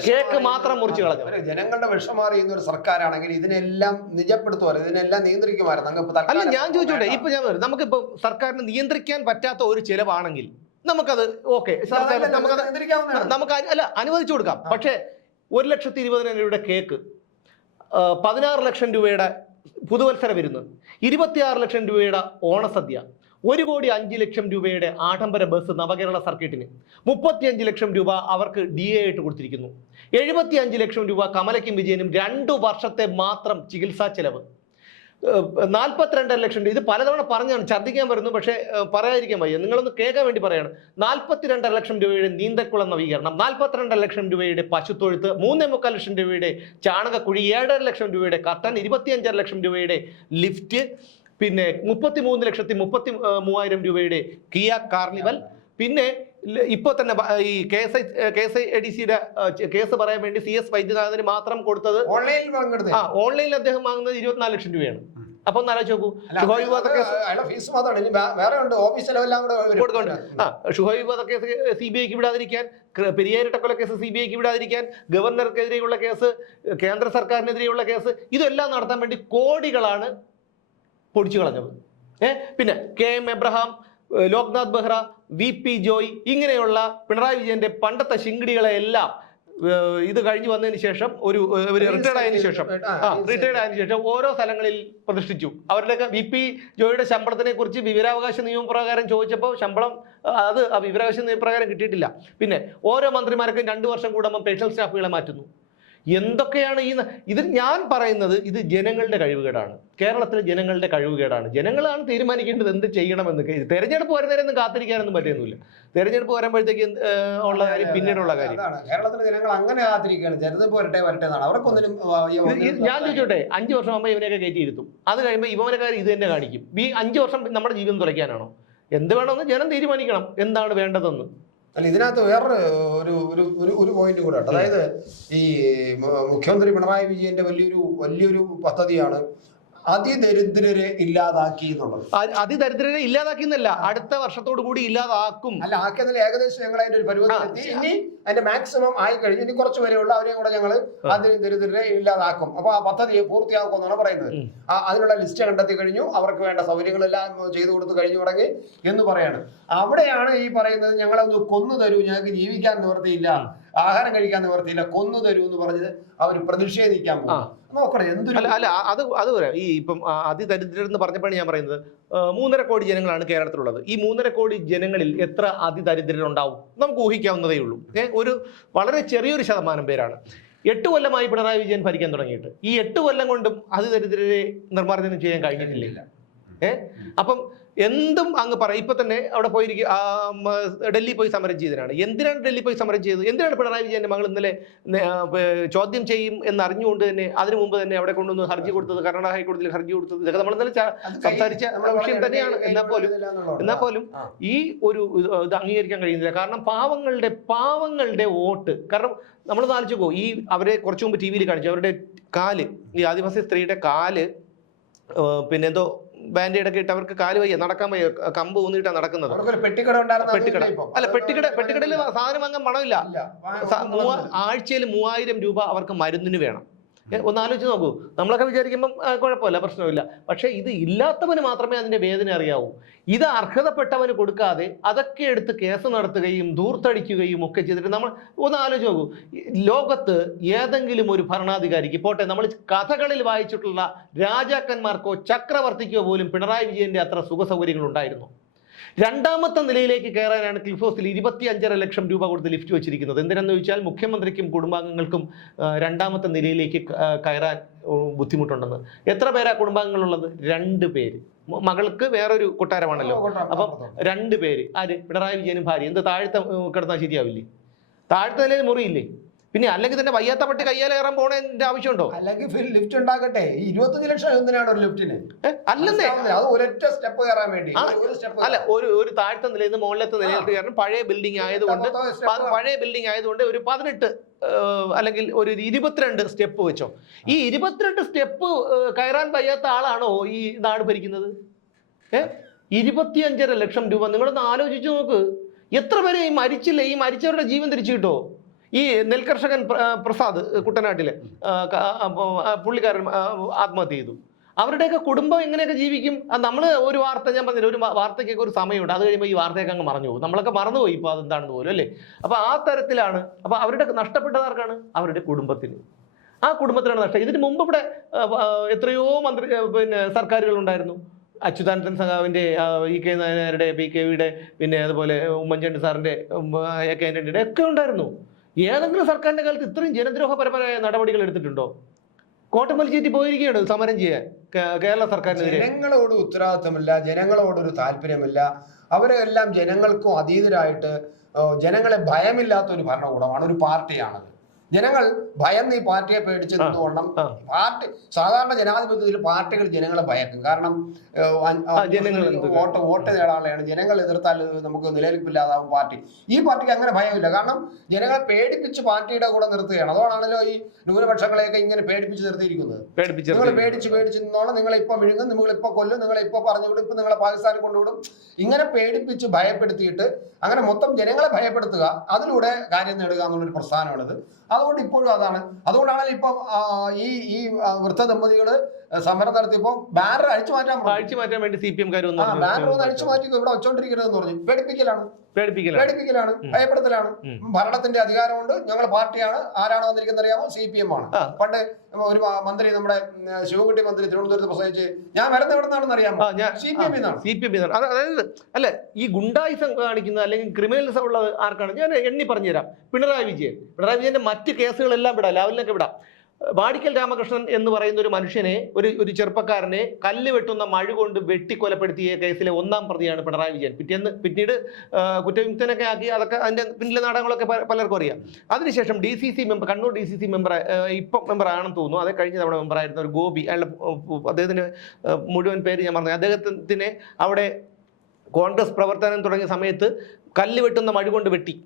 കേക്ക് മാത്രം മുറിച്ച് കളഞ്ഞത്. ജനങ്ങളുടെ വിഷമറിയുന്ന ഒരു സർക്കാരാണെങ്കിൽ ഇതിനെല്ലാം നിജപ്പെടുത്തുമായിരുന്നു, ഇതിനെല്ലാം നിയന്ത്രിക്കുമായിരുന്നു. അല്ല, ഞാൻ ചോദിച്ചോട്ടെ, ഇപ്പൊ നമുക്കിപ്പോ സർക്കാരിന് നിയന്ത്രിക്കാൻ പറ്റാത്ത ഒരു ചെലവാണെങ്കിൽ നമുക്കത് ഓക്കെ, നമുക്ക് അല്ല അനുവദിച്ചു കൊടുക്കാം. പക്ഷേ 1,20,000 രൂപയുടെ കേക്ക്, 16 ലക്ഷം രൂപയുടെ പുതുവത്സര വിരുന്ന്, 26 ലക്ഷം രൂപയുടെ ഓണസദ്യ, 1,05,00,000 രൂപയുടെ ആഡംബര ബസ് നവകേരള സർക്കിട്ടിന്, 35 ലക്ഷം രൂപ അവർക്ക് DA ആയിട്ട് കൊടുത്തിരിക്കുന്നു, 75 ലക്ഷം രൂപ കമലയ്ക്കും വിജയനും 2 വർഷത്തെ മാത്രം ചികിത്സാ ചെലവ്, 42 ലക്ഷം രൂപ. ഇത് പലതവണ പറഞ്ഞാണ്, ഛർദ്ദിക്കാൻ വരുന്നു, പക്ഷേ പറയാതിരിക്കാൻ വയ്യ, നിങ്ങളൊന്ന് കേൾക്കാൻ വേണ്ടി പറയാണ്. 42 ലക്ഷം രൂപയുടെ നീന്തൽക്കുളം നവീകരണം, 42 ലക്ഷം രൂപയുടെ പശുത്തൊഴുത്ത്, 3.25 ലക്ഷം രൂപയുടെ ചാണകക്കുഴി, 7.5 ലക്ഷം രൂപയുടെ കർട്ടൻ, 25 ലക്ഷം രൂപയുടെ ലിഫ്റ്റ്, പിന്നെ 33,33,000 രൂപയുടെ കിയ കാർണിവൽ, പിന്നെ ഇപ്പോൾ തന്നെ ഈ KSIDCയുടെ കേസ് പറയാൻ വേണ്ടി CS വൈദ്യനാഥന് മാത്രം കൊടുത്തത് ഓൺലൈനിൽ അദ്ദേഹം വാങ്ങുന്നത് 24 ലക്ഷം രൂപയാണ്. അപ്പൊ ഒന്ന് ആലോചിച്ച് നോക്കൂ. ഷുഹൈബ് വധക്കേസ് CBIക്ക് വിടാതിരിക്കാൻ, പെരിയാർ ഇരട്ടക്കൊലക്കേസ് CBIക്ക് വിടാതിരിക്കാൻ, ഗവർണർക്കെതിരെയുള്ള കേസ്, കേന്ദ്ര സർക്കാരിനെതിരെയുള്ള കേസ്, ഇതെല്ലാം നടത്താൻ വേണ്ടി കോടികളാണ് പൊടിച്ചു കളഞ്ഞത്. പിന്നെ KM എബ്രഹാം, ലോക്നാഥ് ബെഹ്റ, VP ജോയ്, ഇങ്ങനെയുള്ള പിണറായി വിജയന്റെ പണ്ടത്തെ ശിങ്കിടികളെ എല്ലാം ഇത് കഴിഞ്ഞു വന്നതിന് ശേഷം റിട്ടയർഡ് ആയതിനു ശേഷം ഓരോ സ്ഥലങ്ങളിൽ പ്രതിഷ്ഠിച്ചു. അവരുടെയൊക്കെ VP ജോയിയുടെ ശമ്പളത്തിനെ കുറിച്ച് വിവരാവകാശ നിയമപ്രകാരം ചോദിച്ചപ്പോൾ ശമ്പളം ആ വിവരാവകാശ നിയമപ്രകാരം കിട്ടിയിട്ടില്ല. പിന്നെ ഓരോ മന്ത്രിമാർക്കും 2 വർഷം കൂടുമ്പോൾ പേഴ്സണൽ സ്റ്റാഫുകളെ മാറ്റുന്നു. എന്തൊക്കെയാണ് ഇത് ഞാൻ പറയുന്നത്? ഇത് ജനങ്ങളുടെ കഴിവുകേടാണ്. കേരളത്തിലെ ജനങ്ങളുടെ കഴിവുകേടാണ്. ജനങ്ങളാണ് തീരുമാനിക്കേണ്ടത് എന്ത് ചെയ്യണമെന്ന്. തെരഞ്ഞെടുപ്പ് വരുന്നവരൊന്നും കാത്തിരിക്കാനൊന്നും പറ്റുന്നില്ല. തെരഞ്ഞെടുപ്പ് വരുമ്പോഴത്തേക്ക് ഉള്ള കാര്യം പിന്നീടുള്ള കാര്യം. കേരളത്തിലെ ജനങ്ങൾ അങ്ങനെ കാത്തിരിക്കുകയാണ്. തെരഞ്ഞെടുപ്പ് വരട്ടെ എന്നാണ് അവർക്കൊന്നിനും. ഞാൻ ചോദിച്ചോട്ടെ, 5 വർഷം ആകുമ്പോൾ ഇവനെയൊക്കെ കയറ്റിയിരുത്തും. അത് കഴിയുമ്പോൾ ഇവനക്കാർ ഇത് തന്നെ കാണിക്കും. ഈ 5 വർഷം നമ്മുടെ ജീവിതം തുലയ്ക്കാനാണോ? എന്ത് വേണമെന്ന് ജനം തീരുമാനിക്കണം, എന്താണ് വേണ്ടതെന്ന്. അല്ല, ഇതിനകത്ത് വേറൊരു ഒരു പോയിന്റ് കൂടെ ഉണ്ട്. അതായത് ഈ മുഖ്യമന്ത്രി പിണറായി വിജയന്റെ വലിയൊരു പദ്ധതിയാണ് അതിദരിദ്രരെ ഇല്ലാതാക്കി എന്നുള്ളത്. അതിദരിദ്രരെ ഇല്ലാതാക്കി എന്നല്ല, അടുത്ത വർഷത്തോടു കൂടി ഇല്ലാതാക്കും. അല്ല, ആക്കിയതിൽ ഏകദേശം ഞങ്ങൾ അതിന്റെ ഒരു പരിപാടി ഇനി അതിന്റെ മാക്സിമം ആയി കഴിഞ്ഞു. ഇനി കുറച്ച് വരെയുള്ള അവരെയും കൂടെ ഞങ്ങൾ അതിദരിദ്രരെ ഇല്ലാതാക്കും. അപ്പൊ ആ പദ്ധതി പൂർത്തിയാക്കും എന്നാണ് പറയുന്നത്. അതിനുള്ള ലിസ്റ്റ് കണ്ടെത്തി കഴിഞ്ഞു, അവർക്ക് വേണ്ട സൗകര്യങ്ങളെല്ലാം ചെയ്തു കൊടുത്ത് കഴിഞ്ഞു തുടങ്ങി എന്ന് പറയാണ്. അവിടെയാണ് ഈ പറയുന്നത് ഞങ്ങളൊന്ന് കൊന്നു തരൂ, ഞങ്ങൾക്ക് ജീവിക്കാൻ നിവർത്തിയില്ല, ആഹാരം കഴിക്കാൻ നിവർത്തിയില്ല, കൊന്നു തരൂ എന്ന് പറഞ്ഞത് അവർ പ്രതിഷേധിക്കാൻ പോകും. അല്ല അത് പറയാം. ഈ ഇപ്പം അതിദരിദ്രർ എന്ന് പറഞ്ഞപ്പോഴാണ് ഞാൻ പറയുന്നത്, 3.5 കോടി ജനങ്ങളാണ് കേരളത്തിലുള്ളത്. ഈ 3.5 കോടി ജനങ്ങളിൽ എത്ര അതിദരിദ്രരുണ്ടാവും നമുക്ക് ഊഹിക്കാവുന്നതേ ഉള്ളൂ. ഒരു വളരെ ചെറിയൊരു ശതമാനം പേരാണ്. 8 കൊല്ലമായി പിണറായി വിജയൻ ഭരിക്കാൻ തുടങ്ങിയിട്ട്. ഈ 8 കൊല്ലം കൊണ്ടും അതിദരിദ്രരെ നിർമ്മാർജ്ജനം ചെയ്യാൻ കഴിഞ്ഞിട്ടില്ല. അപ്പം എന്തും അങ്ങ് പറയും. ഇപ്പൊ തന്നെ അവിടെ പോയിരിക്കും, ഡൽഹി പോയി സമരം ചെയ്തതിനാണ്. എന്തിനാണ് ഡൽഹി പോയി സമരം ചെയ്തത്? എന്തിനാണ് പിണറായി വിജയന്റെ മകൾ ഇന്നലെ ചോദ്യം ചെയ്യും എന്ന് അറിഞ്ഞുകൊണ്ട് തന്നെ അതിനു മുമ്പ് തന്നെ അവിടെ കൊണ്ടുവന്ന് ഹർജി കൊടുത്തത്, കർണാടക ഹൈക്കോടതിയിൽ ഹർജി കൊടുത്തത്, ഇതൊക്കെ നമ്മൾ ഇന്നലെ സംസാരിച്ച വിഷയം തന്നെയാണ്. എന്നാൽ പോലും ഈ ഒരു ഇത് അംഗീകരിക്കാൻ കഴിയുന്നില്ല. കാരണം പാവങ്ങളുടെ വോട്ട്. കാരണം നമ്മൾ ആലോചിക്കോ, ഈ അവരെ കുറച്ചു മുമ്പ് TV കാണിച്ചു, അവരുടെ കാല്, ഈ ആദിവാസി സ്ത്രീയുടെ കാല് പിന്നെ എന്തോ ബാൻഡേഡ് ഒക്കെ ഇട്ട് അവർക്ക് കാല് വയ്യ, നടക്കാൻ വയ്യ, കമ്പ് ഊന്നിട്ടാണ് നടക്കുന്നത്. പെട്ടിക്കടയിൽ സാധനം വാങ്ങാൻ പണമില്ല. ആഴ്ചയിൽ 3000 രൂപ അവർക്ക് മരുന്നിന് വേണം. ഒന്ന് ആലോചിച്ച് നോക്കൂ. നമ്മളൊക്കെ വിചാരിക്കുമ്പം കുഴപ്പമില്ല, പ്രശ്നമില്ല. പക്ഷെ ഇത് ഇല്ലാത്തവന് മാത്രമേ അതിന്റെ വേദന അറിയാവൂ. ഇത് അർഹതപ്പെട്ടവന് കൊടുക്കാതെ അതൊക്കെ എടുത്ത് കേസ് നടത്തുകയും ധൂർത്തടിക്കുകയും ഒക്കെ ചെയ്തിട്ട് നമ്മൾ ഒന്ന് ആലോചിച്ച് നോക്കൂ. ലോകത്ത് ഏതെങ്കിലും ഒരു ഭരണാധികാരിക്ക്, പോട്ടെ നമ്മൾ കഥകളിൽ വായിച്ചിട്ടുള്ള രാജാക്കന്മാർക്കോ ചക്രവർത്തിക്കോ പോലും പിണറായി വിജയന്റെ അത്ര സുഖസൗകര്യങ്ങൾ ഉണ്ടായിരുന്നു? 2ാമത്തെ നിലയിലേക്ക് കയറാനാണ് ക്ലിഫ് ഹൗസിൽ 25.5 ലക്ഷം രൂപ കൊടുത്ത് ലിഫ്റ്റ് വെച്ചിരിക്കുന്നത്. എന്തിനാന്ന് ചോദിച്ചാൽ മുഖ്യമന്ത്രിക്കും കുടുംബാംഗങ്ങൾക്കും 2ാമത്തെ നിലയിലേക്ക് കയറാൻ ബുദ്ധിമുട്ടുണ്ടെന്ന്. എത്ര പേരാ കുടുംബാംഗങ്ങളുള്ളത്? 2 പേര്. മകൾക്ക് വേറൊരു കൊട്ടാരമാണല്ലോ. അപ്പം 2 പേര്. ആര്? പിണറായി വിജയനും ഭാര്യ. എന്ത് താഴത്തെ കിടന്നാൽ ശരിയാവില്ലേ? താഴത്തെ നിലയിൽ മുറിയില്ലേ? പിന്നെ അല്ലെങ്കിൽ തന്നെ വയ്യാത്ത പട്ടി കയ്യാൽ കയറാൻ പോണതിന്റെ ആവശ്യമുണ്ടോ? അല്ലെങ്കിൽ ലിഫ്റ്റ് ഉണ്ടാക്കട്ടെ. 25 ലക്ഷം എന്തിനാണ് ഒരു ലിഫ്റ്റിന്? അല്ലെന്നേ, അത് ഒരൊറ്റ സ്റ്റെപ്പ് കയറാൻ വേണ്ടി. അല്ല, ഒരു താഴത്തെ നിലയിൽ നിന്ന് മുകളിലത്തെ നിലയിലേക്ക് കയറാൻ പഴയ ബിൽഡിംഗ് ആയതുകൊണ്ട് ഒരു 18 അല്ലെങ്കിൽ ഒരു 22 സ്റ്റെപ്പ് വെച്ചോ. ഈ 22 സ്റ്റെപ്പ് കയറാൻ വയ്യാത്ത ആളാണോ ഈ നാട് ഭരിക്കുന്നത്? 25.5 ലക്ഷം രൂപ. നിങ്ങളൊന്ന് ആലോചിച്ചു നോക്ക്. എത്ര പേരെ ഈ മരിച്ചില്ലേ? ഈ മരിച്ചവരുടെ ജീവൻ തിരിച്ചു കിട്ടോ? ഈ നെൽകർഷകൻ പ്രസാദ് കുട്ടനാട്ടിലെ പുള്ളിക്കാരൻ ആത്മഹത്യ ചെയ്തു. അവരുടെയൊക്കെ കുടുംബം എങ്ങനെയൊക്കെ ജീവിക്കും? നമ്മൾ ഒരു വാർത്ത, ഞാൻ പറഞ്ഞില്ല, ഒരു വാർത്തയ്ക്കൊക്കെ ഒരു സമയമുണ്ട്. അത് കഴിയുമ്പോൾ ഈ വാർത്തയൊക്കെ അങ്ങ് മറന്നു പോകും. നമ്മളൊക്കെ മറന്നുപോയി ഇപ്പോൾ അതെന്താണെന്ന് പോലും, അല്ലേ? അപ്പോൾ ആ തരത്തിലാണ്. അപ്പോൾ അവരുടെ നഷ്ടപ്പെട്ടതാർക്കാണ്? അവരുടെ കുടുംബത്തിന്. ആ കുടുംബത്തിനാണ് നഷ്ടം. ഇതിന് മുമ്പ് ഇവിടെ എത്രയോ സർക്കാരുകൾ ഉണ്ടായിരുന്നു. അച്യുതാനന്ദൻ സഖാവിൻ്റെ, EK നായനാരുടെ, PKയുടെ, പിന്നെ അതുപോലെ ഉമ്മൻചാണ്ടി സാറിൻ്റെ, AK ആന്റണിയുടെ ഒക്കെ ഉണ്ടായിരുന്നു. ഏതെങ്കിലും സർക്കാരിന്റെ കാലത്ത് ഇത്രയും ജനദ്രോഹപരമായ നടപടികൾ എടുത്തിട്ടുണ്ടോ? കോട്ടമൽച്ചേറ്റി പോയിരിക്കുകയാണ് സമരം ചെയ്യാൻ കേരള സർക്കാരിനെതിരെ. ജനങ്ങളോട് ഉത്തരവാദിത്തമില്ല, ജനങ്ങളോടൊരു താല്പര്യമില്ല. അവരെല്ലാം ജനങ്ങൾക്കും അതീതരായിട്ട്, ജനങ്ങളെ ഭയമില്ലാത്ത ഒരു ഭരണകൂടമാണ്, ഒരു പാർട്ടിയാണത്. ജനങ്ങൾ ഭയന്ന് ഈ പാർട്ടിയെ പേടിച്ച് നിന്നുകൊണ്ടും പാർട്ടി സാധാരണ ജനാധിപത്യത്തിൽ പാർട്ടികൾ ജനങ്ങളെ ഭയക്കും. കാരണം വോട്ട് നേടാനുള്ളതാണ്. ജനങ്ങൾ എതിർത്താൽ നമുക്ക് നിലനിൽപ്പില്ലാതാവും പാർട്ടി. ഈ പാർട്ടിക്ക് അങ്ങനെ ഭയമില്ല. കാരണം ജനങ്ങളെ പേടിപ്പിച്ച് പാർട്ടിയുടെ കൂടെ നിർത്തുകയാണ്. അതുകൊണ്ടാണല്ലോ ഈ ന്യൂനപക്ഷങ്ങളെയൊക്കെ ഇങ്ങനെ പേടിപ്പിച്ച് നിർത്തിയിരിക്കുന്നത്. നിങ്ങൾ പേടിച്ച് നിന്നോളം നിങ്ങളെ ഇപ്പൊ വിഴുങ്ങും, നിങ്ങളിപ്പോ കൊല്ലും, നിങ്ങളെ ഇപ്പൊ പറഞ്ഞുവിടും, ഇപ്പൊ നിങ്ങളെ പാകിസ്ഥാനിൽ കൊണ്ടുവിടും. ഇങ്ങനെ പേടിപ്പിച്ച് ഭയപ്പെടുത്തിയിട്ട് അങ്ങനെ മൊത്തം ജനങ്ങളെ ഭയപ്പെടുത്തുക, അതിലൂടെ കാര്യം നേടുക എന്നുള്ളൊരു പ്രസ്ഥാനമാണിത്. അതുകൊണ്ട് ഇപ്പോഴും അതാണ്. അതുകൊണ്ടാണ് ഇപ്പം ഈ വൃദ്ധ ദമ്പതികള് സമരം നടത്തിയപ്പോൾ ബാനർ അഴിച്ചു മാറ്റാൻ വേണ്ടി CPM ബാനർ ഒന്ന് അഴിച്ചു മാറ്റി ഇവിടെ വെച്ചോണ്ടിരിക്കരുതെന്ന് പറഞ്ഞു. പേടിപ്പിക്കലാണ്, ഭയപ്പെടുത്തലാണ്. ഭരണത്തിന്റെ അധികാരമുണ്ട്, ഞങ്ങൾ പാർട്ടിയാണ്. ആരാണ് വന്നിരിക്കുന്നത് അറിയാമോ? CPM ആണ്. പണ്ട് ഒരു മന്ത്രി, നമ്മുടെ ശിവൻകുട്ടി മന്ത്രി തിരുവനന്തപുരത്ത് പ്രസംഗിച്ച് ഞാൻ വരുന്ന എവിടെ നിന്നാണെന്ന് അറിയാമോ? CPM എന്നാണ്. അതായത് അല്ല, ഈ ഗുണ്ടായിസം കാണിക്കുന്ന അല്ലെങ്കിൽ ക്രിമിനൽസം ഉള്ളത് ആർക്കാണ്? ഞാൻ എണ്ണി പറഞ്ഞുതരാം. പിണറായി വിജയന്റെ മറ്റ് കേസുകളെല്ലാം വിടാം, ലാവലിനൊക്കെ വിടാം. വാടിക്കൽ രാമകൃഷ്ണൻ എന്ന് പറയുന്ന ഒരു മനുഷ്യനെ, ഒരു ചെറുപ്പക്കാരനെ കല്ല് വെട്ടുന്ന മഴ കൊണ്ട് വെട്ടിക്കൊലപ്പെടുത്തിയ കേസിലെ 1-ാം പ്രതിയാണ് പിണറായി വിജയൻ. പിന്നീട് കുറ്റവിമുക്തനൊക്കെ ആക്കി. അതൊക്കെ അതിന്റെ പിന്നിലെ നാടകങ്ങളൊക്കെ പലർക്കും അറിയാം. അതിനുശേഷം DCC member, Kannur DCC member, ഇപ്പം മെമ്പറാണെന്ന് തോന്നുന്നു, അത് കഴിഞ്ഞ തവണ മെമ്പറായിരുന്ന ഒരു ഗോപി, അദ്ദേഹത്തിന് മുഴുവൻ പേര് ഞാൻ പറഞ്ഞു. അദ്ദേഹത്തിനെ അവിടെ കോൺഗ്രസ് പ്രവർത്തനം തുടങ്ങിയ സമയത്ത് കല്ല് വെട്ടുന്ന മഴ കൊണ്ട് വെട്ടി.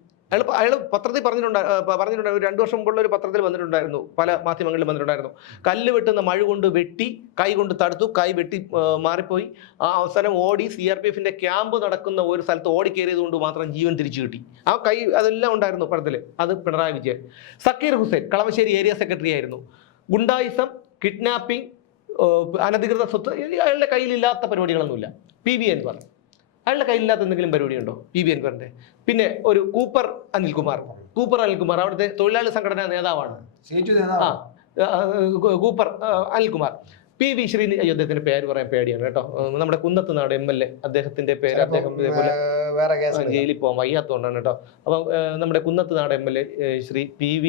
അയാൾ പത്രത്തിൽ പറഞ്ഞിട്ടുണ്ടായിരുന്നു. 2 വർഷം മുമ്പുള്ള ഒരു പത്രത്തിൽ വന്നിട്ടുണ്ടായിരുന്നു, പല മാധ്യമങ്ങളിലും വന്നിട്ടുണ്ടായിരുന്നു. കല്ല് വെട്ടുന്ന മഴ കൊണ്ട് വെട്ടി, കൈ കൊണ്ട് തടുത്തു, കൈ വെട്ടി മാറിപ്പോയി. ആ അവസാനം ഓടി CRPFന്റെ ക്യാമ്പ് നടക്കുന്ന ഒരു സ്ഥലത്ത് ഓടി കയറിയത് കൊണ്ട് മാത്രം ജീവൻ തിരിച്ചു കിട്ടി. ആ കൈ അതെല്ലാം ഉണ്ടായിരുന്നു പടത്തിൽ. അത് പിണറായി വിജയൻ. സക്കീർ ഹുസൈൻ കളമശ്ശേരി ഏരിയ സെക്രട്ടറി ആയിരുന്നു. ഗുണ്ടായിസം, കിഡ്നാപ്പിംഗ്, അനധികൃത സ്വത്ത്, അയാളുടെ കയ്യിലില്ലാത്ത പരിപാടികളൊന്നുമില്ല. PV അൻവർ, അയാളുടെ കയ്യിലില്ലാത്ത എന്തെങ്കിലും പരിപാടിയുണ്ടോ PV അൻവറിന്റെ? പിന്നെ ഒരു കൂപ്പർ അനിൽകുമാർ, അവിടുത്തെ തൊഴിലാളി സംഘടനാ നേതാവാണ്. കൂപ്പർ അനിൽകുമാർ. PV ശ്രീനിധി, അദ്ദേഹത്തിന്റെ പേര് പറയാൻ പേടിയാണ് കേട്ടോ. നമ്മുടെ കുന്നത്തുനാട് MLA, അദ്ദേഹത്തിന്റെ പേര്, അദ്ദേഹം ഇതേപോലെ ജയിലിൽ പോകാൻ വയ്യാത്തതുകൊണ്ടാണ് കേട്ടോ. അപ്പം നമ്മുടെ Kunnathunad MLA Shri PV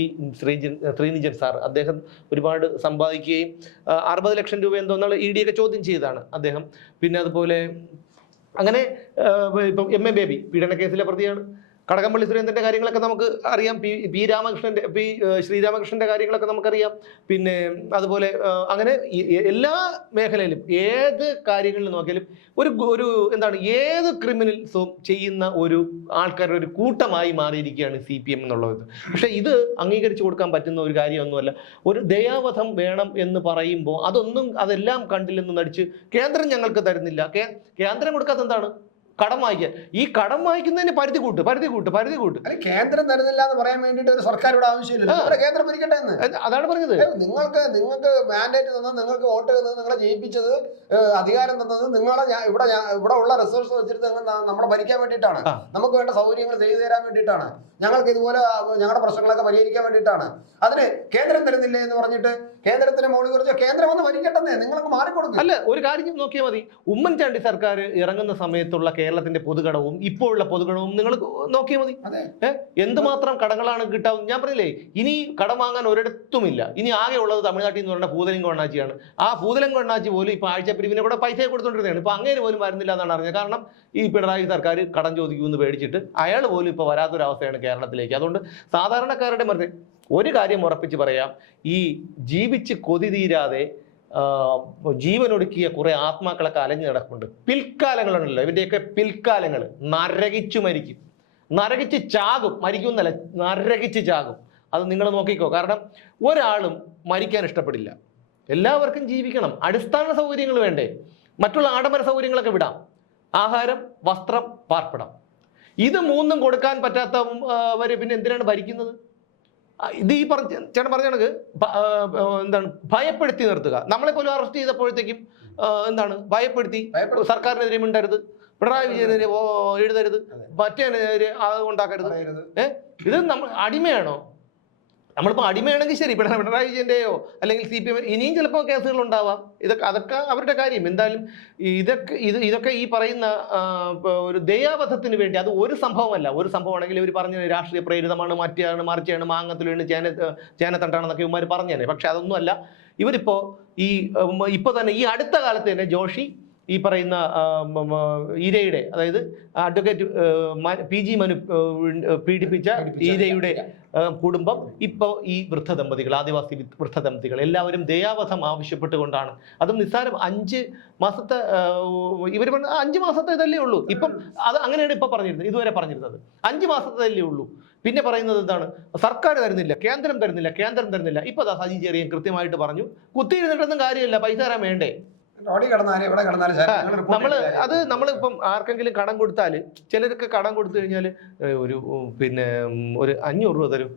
Sreenijan sir, അദ്ദേഹം ഒരുപാട് സമ്പാദിക്കുകയും 60 ലക്ഷം രൂപ എന്തോന്നുള്ള ED ഒക്കെ ചോദ്യം ചെയ്തതാണ് അദ്ദേഹം. പിന്നെ അതുപോലെ അങ്ങനെ ഇപ്പം MA ബേബി പീഡനക്കേസിലെ പ്രതിയാണ്. കടകംപള്ളി സുരേന്ദ്രന്റെ കാര്യങ്ങളൊക്കെ നമുക്ക് അറിയാം. ശ്രീരാമകൃഷ്ണന്റെ കാര്യങ്ങളൊക്കെ നമുക്കറിയാം. പിന്നെ അതുപോലെ അങ്ങനെ എല്ലാ മേഖലയിലും ഏത് കാര്യങ്ങളിൽ നോക്കിയാലും ഒരു എന്താണ്, ഏത് ക്രിമിനൽസും ചെയ്യുന്ന ഒരു ആൾക്കാരുടെ ഒരു കൂട്ടമായി മാറിയിരിക്കുകയാണ് CPM എന്നുള്ളത്. പക്ഷെ ഇത് അംഗീകരിച്ചു കൊടുക്കാൻ പറ്റുന്ന ഒരു കാര്യമൊന്നുമല്ല. ഒരു ദയാവധം വേണം എന്ന് പറയുമ്പോൾ അതെല്ലാം കണ്ടില്ലെന്ന് നടിച്ച് കേന്ദ്രം ഞങ്ങൾക്ക് തരുന്നില്ല. കേന്ദ്രം കൊടുക്കാത്ത എന്താണ്? കടം വാങ്ങിക്കുക. ഈ കടം വാങ്ങിക്കുന്നതിന് പരിധി കൂട്ട്. കേന്ദ്രം തരുന്നില്ല എന്ന് പറയാൻ വേണ്ടിയിട്ട് ഒരു സർക്കാരോട് ആവശ്യമില്ല. കേന്ദ്രം ഭരിക്കട്ടെ എന്ന് അതാണ് പറഞ്ഞത്. നിങ്ങൾക്ക് മാൻഡേറ്റ് തന്നത്, നിങ്ങൾക്ക് വോട്ട് തന്നത്, നിങ്ങളെ ജയിപ്പിച്ചത്, അധികാരം തന്നത് നിങ്ങളെ ഇവിടെ ഉള്ള റിസോഴ്സ് വെച്ചിട്ട് നമ്മളെ ഭരിക്കാൻ വേണ്ടിയിട്ടാണ്. നമുക്ക് വേണ്ട സൗകര്യങ്ങൾ ചെയ്തു തരാൻ വേണ്ടിയിട്ടാണ്. ഞങ്ങൾക്ക് ഇതുപോലെ ഞങ്ങളുടെ പ്രശ്നങ്ങളൊക്കെ പരിഹരിക്കാൻ വേണ്ടിയിട്ടാണ്. അതിന് കേന്ദ്രം തരുന്നില്ലേ എന്ന് പറഞ്ഞിട്ട് കേന്ദ്രത്തിന് മോളി കുറിച്ച് കേന്ദ്രം ഒന്ന് ഭരിക്കട്ടെ, നിങ്ങൾക്ക് മാറിക്കൊടുക്കും. അല്ല, ഒരു കാര്യം നോക്കിയാൽ മതി. ഉമ്മൻചാണ്ടി സർക്കാർ ഇറങ്ങുന്ന സമയത്തുള്ള കേരളത്തിന്റെ പൊതുകടവും ഇപ്പോഴുള്ള പൊതുകടവും നിങ്ങൾ നോക്കിയാൽ മതി. എന്തുമാത്രം കടങ്ങളാണ് കിട്ടാവുന്നത്. ഞാൻ പറഞ്ഞില്ലേ, ഇനി കടം വാങ്ങാൻ ഒരിടത്തുമില്ല. ഇനി ആകെ ഉള്ളത് തമിഴ്നാട്ടിൽ നിന്ന് പറഞ്ഞ പൂതലിംഗ അണ്ണാച്ചിയാണ്. ആ പൂതലിംഗ അണ്ണാച്ചി പോലും ഇപ്പൊ ആഴ്ചപ്പിരിവിനെ കൂടെ പൈസ കൊടുത്തോണ്ടിരുന്നതാണ്. ഇപ്പൊ അങ്ങനെ പോലും വരുന്നില്ല എന്നാണ് അറിഞ്ഞത്. കാരണം ഈ പിണറായി സർക്കാർ കടം ചോദിക്കുമെന്ന് പേടിച്ചിട്ട് അയാൾ പോലും ഇപ്പൊ വരാത്തൊരവസ്ഥയാണ് കേരളത്തിലേക്ക്. അതുകൊണ്ട് സാധാരണക്കാരുടെ മറുപടി ഒരു കാര്യം ഉറപ്പിച്ച് പറയാം, ഈ ജീവിച്ച് കൊതി തീരാതെ ജീവനൊടുക്കിയ കുറെ ആത്മാക്കളൊക്കെ അലഞ്ഞു നടക്കുന്നുണ്ട്. പിൽക്കാലങ്ങളുണ്ടല്ലോ, ഇവന്റെയൊക്കെ പിൽക്കാലങ്ങൾ നരകിച്ചു മരിക്കും, നരകിച്ച് ചാകും. മരിക്കുന്നല്ല, നരകിച്ച് ചാകും. അത് നിങ്ങൾ നോക്കിക്കോ. കാരണം ഒരാളും മരിക്കാൻ ഇഷ്ടപ്പെടില്ല. എല്ലാവർക്കും ജീവിക്കണം, അടിസ്ഥാന സൗകര്യങ്ങൾ വേണ്ടേ? മറ്റുള്ള ആഡംബര സൗകര്യങ്ങളൊക്കെ വിടാം. ആഹാരം, വസ്ത്രം, പാർപ്പിടം, ഇത് 3 കൊടുക്കാൻ പറ്റാത്തവര് പിന്നെ എന്തിനാണ് ഭരിക്കുന്നത്? ഇത് ഈ ചേട്ടൻ പറഞ്ഞ കണക്ക് എന്താണ്, ഭയപ്പെടുത്തി നിർത്തുക. നമ്മളെ പോലും അറസ്റ്റ് ചെയ്തപ്പോഴത്തേക്കും എന്താണ്, ഭയപ്പെടുത്തി. സർക്കാരിനെതിരെ മിണ്ടരുത്, പിണറായി വിജയനെതിരെ എഴുതരുത്, മറ്റേനെതിരെ ഉണ്ടാക്കരുത്. ഇത് നമ്മൾ അടിമയാണോ? നമ്മളിപ്പോൾ അടിമയാണെങ്കിൽ ശരി, പിണറായി വിജയൻ്റെയോ അല്ലെങ്കിൽ CPM ഇനിയും ചിലപ്പോൾ കേസുകൾ ഉണ്ടാവാം. അതൊക്കെ അവരുടെ കാര്യം. എന്തായാലും ഇതൊക്കെ ഈ പറയുന്ന ഒരു ദയാവധത്തിന് വേണ്ടി, അത് ഒരു സംഭവമല്ല. ഒരു സംഭവമാണെങ്കിൽ ഇവർ പറഞ്ഞ രാഷ്ട്രീയ പ്രേരിതമാണ്, മറിച്ചാണ്, മാങ്ങത്തിൽ വീണ് ചേനത്തണ്ടാണെന്നൊക്കെ ഇവന്മാർ പറഞ്ഞേനെ. പക്ഷെ അതൊന്നുമല്ല. ഇവരിപ്പോൾ ഇപ്പോൾ തന്നെ ഈ അടുത്ത കാലത്ത് തന്നെ ജോഷി ഈ പറയുന്ന ഈരയുടെ, അതായത് അഡ്വക്കേറ്റ് PG മനു പീഡിപ്പിച്ച ഈരയുടെ കുടുംബം ഇപ്പോൾ ഈ വൃദ്ധദമ്പതികൾ, ആദിവാസി വൃദ്ധദമ്പതികൾ എല്ലാവരും ദയാവധം ആവശ്യപ്പെട്ടുകൊണ്ടാണ്. അതും നിസ്സാരം 5 മാസത്തെ ഇവർ പറഞ്ഞ 5 മാസത്തെ ഇതല്ലേ ഉള്ളൂ. ഇപ്പം അത് അങ്ങനെയാണ് ഇപ്പം പറഞ്ഞിരുന്നത്, ഇതുവരെ പറഞ്ഞിരുന്നത് 5 മാസത്തല്ലേ ഉള്ളൂ. പിന്നെ പറയുന്നത് എന്താണ്, സർക്കാർ തരുന്നില്ല, കേന്ദ്രം തരുന്നില്ല. ഇപ്പൊ സജി ചെറിയൻ കൃത്യമായിട്ട് പറഞ്ഞു, കുത്തിയിരുന്നിട്ടൊന്നും കാര്യമില്ല, പൈസ തരാൻ വേണ്ടേ. നമ്മളിപ്പം ആർക്കെങ്കിലും കടം കൊടുത്താൽ, ചിലർക്ക് കടം കൊടുത്തു കഴിഞ്ഞാൽ ഒരു പിന്നെ ഒരു 500 രൂപ തരും.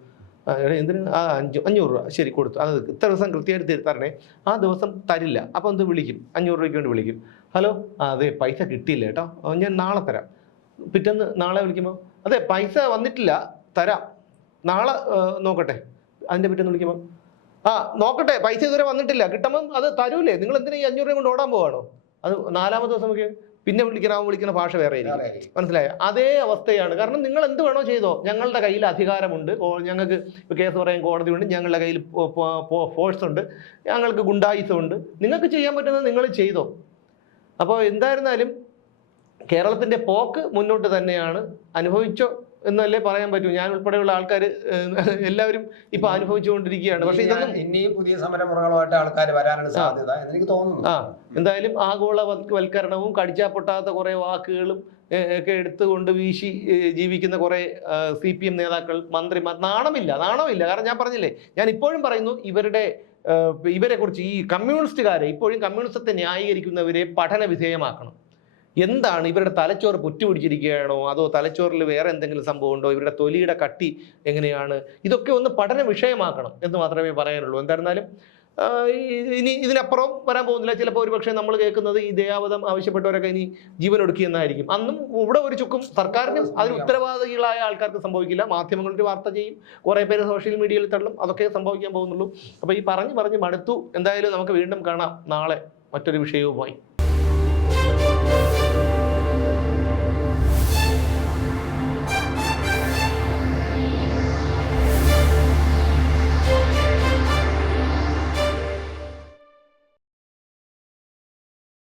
എന്തിനാ 500 രൂപ ശരി കൊടുത്തു, അത് ഇത്ര ദിവസം കൃത്യമായിട്ട് തരണേ. ആ ദിവസം തരില്ല. അപ്പം എന്ത് വിളിക്കും, 500 രൂപയ്ക്ക് വേണ്ടി വിളിക്കും. ഹലോ, അതെ പൈസ കിട്ടിയില്ല കേട്ടോ, ഞാൻ നാളെ തരാം. പിറ്റേന്ന് നാളെ വിളിക്കുമ്പോൾ അതെ പൈസ വന്നിട്ടില്ല, തരാം, നാളെ നോക്കട്ടെ. അതിൻ്റെ പിറ്റേന്ന് വിളിക്കുമ്പോൾ നോക്കട്ടെ, പൈസ ഇതുവരെ വന്നിട്ടില്ല, കിട്ടുമ്പം അത് തരൂലേ, നിങ്ങൾ എന്തിനാ ഈ 500 രൂപ കൊണ്ട് ഓടാൻ പോവാണോ? അത് 4ാമത്തെ ദിവസം നോക്കിയാൽ പിന്നെ വിളിക്കുന്ന ഭാഷ വേറെ ആയിരിക്കും. മനസ്സിലായോ? അതേ അവസ്ഥയാണ്. കാരണം നിങ്ങൾ എന്ത് വേണോ ചെയ്തോ, ഞങ്ങളുടെ കയ്യിൽ അധികാരമുണ്ട്, ഞങ്ങൾക്ക് കേസ് പറയാൻ കോടതിയുണ്ട്, ഞങ്ങളുടെ കയ്യിൽ ഫോഴ്സ് ഉണ്ട്, ഞങ്ങൾക്ക് ഗുണ്ടായുസമുണ്ട്, നിങ്ങൾക്ക് ചെയ്യാൻ പറ്റുന്നത് നിങ്ങൾ ചെയ്തോ. അപ്പോൾ എന്തായിരുന്നാലും കേരളത്തിൻ്റെ പോക്ക് മുന്നോട്ട് തന്നെയാണ്. അനുഭവിച്ചോ എന്നല്ലേ പറയാൻ പറ്റൂ. ഞാൻ ഉൾപ്പെടെയുള്ള ആൾക്കാർ എല്ലാവരും ഇപ്പൊ അനുഭവിച്ചുകൊണ്ടിരിക്കുകയാണ്. പക്ഷെ ഇതൊന്നും ഇനിയും പുതിയ സമരമുറകളുമായിട്ട് ആൾക്കാർ വരാനാണ് സാധ്യത എന്ന് എനിക്ക് തോന്നുന്നു. എന്തായാലും ആഗോളവൽക്കരണവും കടിച്ചാ പൊട്ടാത്ത കുറെ വാക്കുകളും ഒക്കെ എടുത്തുകൊണ്ട് വീശി ജീവിക്കുന്ന കുറെ CPM നേതാക്കൾ, മന്ത്രിമാർ, നാണമില്ല. കാരണം ഞാൻ പറഞ്ഞില്ലേ, ഞാൻ ഇപ്പോഴും പറയുന്നു, ഇവരെ കുറിച്ച് ഈ കമ്മ്യൂണിസ്റ്റുകാരെ, ഇപ്പോഴും കമ്മ്യൂണിസത്തെ ന്യായീകരിക്കുന്നവരെ പഠന വിധേയമാക്കണം. എന്താണ് ഇവരുടെ തലച്ചോറ് പൊറ്റുപിടിച്ചിരിക്കുകയാണോ, അതോ തലച്ചോറിൽ വേറെ എന്തെങ്കിലും സംഭവം ഉണ്ടോ, ഇവരുടെ തൊലിയുടെ കട്ടി എങ്ങനെയാണ്, ഇതൊക്കെ ഒന്ന് പഠന വിഷയമാക്കണം എന്ന് മാത്രമേ പറയാനുള്ളൂ. എന്തായിരുന്നാലും ഇനി ഇതിനപ്പുറം വരാൻ പോകുന്നില്ല. ചിലപ്പോൾ ഒരുപക്ഷെ നമ്മൾ കേൾക്കുന്നത് ഈ ദയാവധം ആവശ്യപ്പെട്ടവരൊക്കെ ഇനി ജീവനൊടുക്കിയെന്നായിരിക്കും. അന്നും ഇവിടെ ഒരു ചുക്കും സർക്കാരിനും അതിന് ഉത്തരവാദികളായ ആൾക്കാർക്ക് സംഭവിക്കില്ല. മാധ്യമങ്ങളൊരു വാർത്ത ചെയ്യും, കുറേ പേര് സോഷ്യൽ മീഡിയയിൽ തള്ളും, അതൊക്കെ സംഭവിക്കാൻ പോകുന്നുള്ളൂ. അപ്പോൾ ഈ പറഞ്ഞ് മടുത്തു. എന്തായാലും നമുക്ക് വീണ്ടും കാണാം നാളെ മറ്റൊരു വിഷയവുമായി.